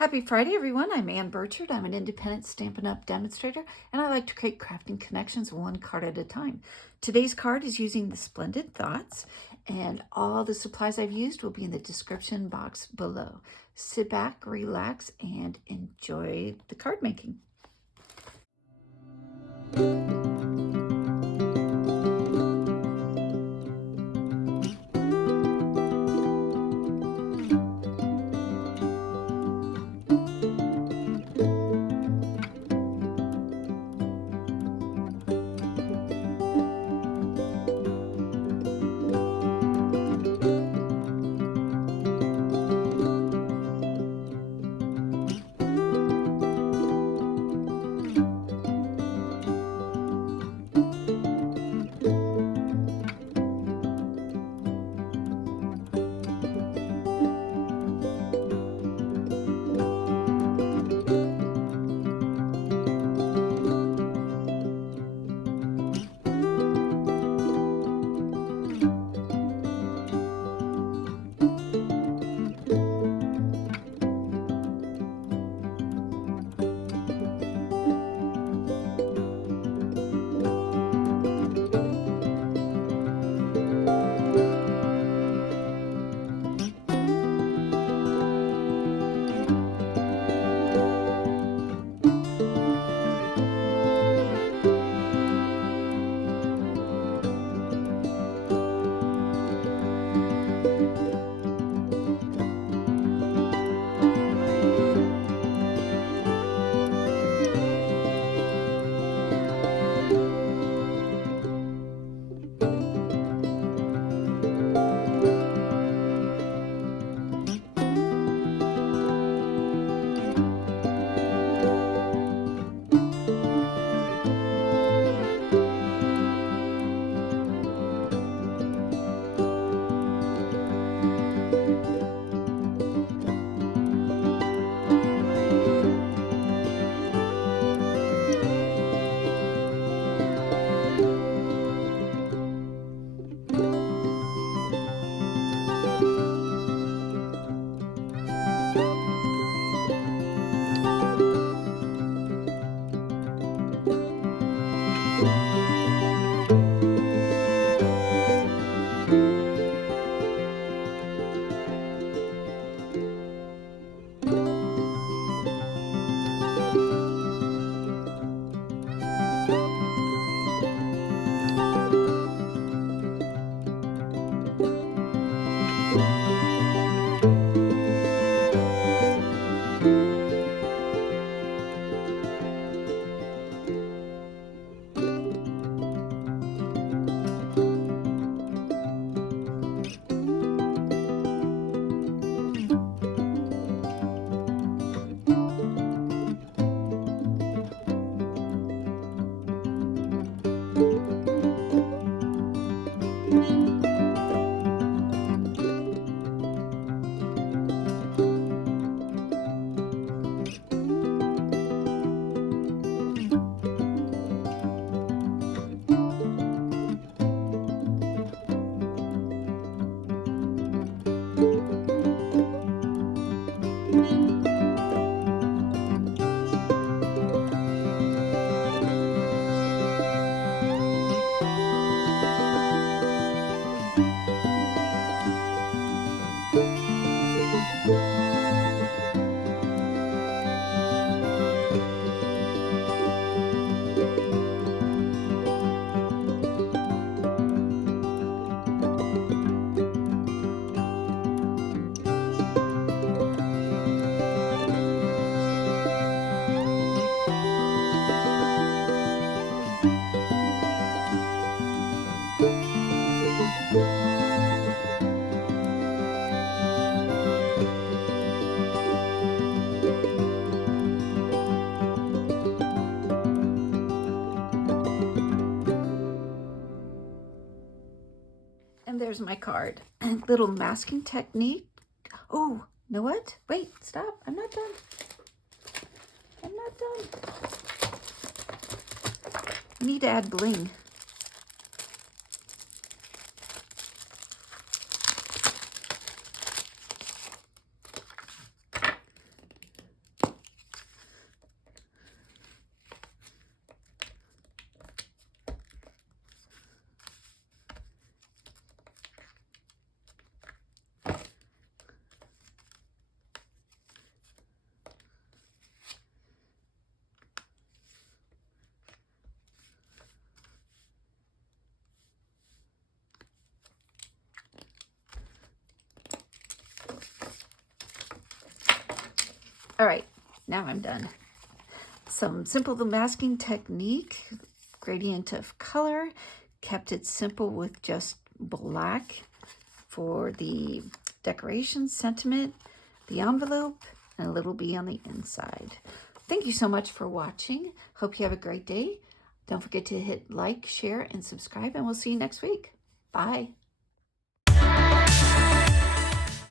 Happy Friday, everyone. I'm Ann Burchard. I'm an independent Stampin' Up! Demonstrator, and I like to create crafting connections one card at a time. Today's card is using the Splendid Thoughts, and all the supplies I've used will be in the description box below. Sit back, relax, and enjoy the card making. And there's my card. Little masking technique. Oh, you know what? Wait, stop. I'm not done. I'm not done. Need to add bling. All right, now I'm done. Some simple masking technique, gradient of color, kept it simple with just black for the decoration, sentiment, the envelope, and a little bee on the inside. Thank you so much for watching. Hope you have a great day. Don't forget to hit like, share, and subscribe, and we'll see you next week. Bye.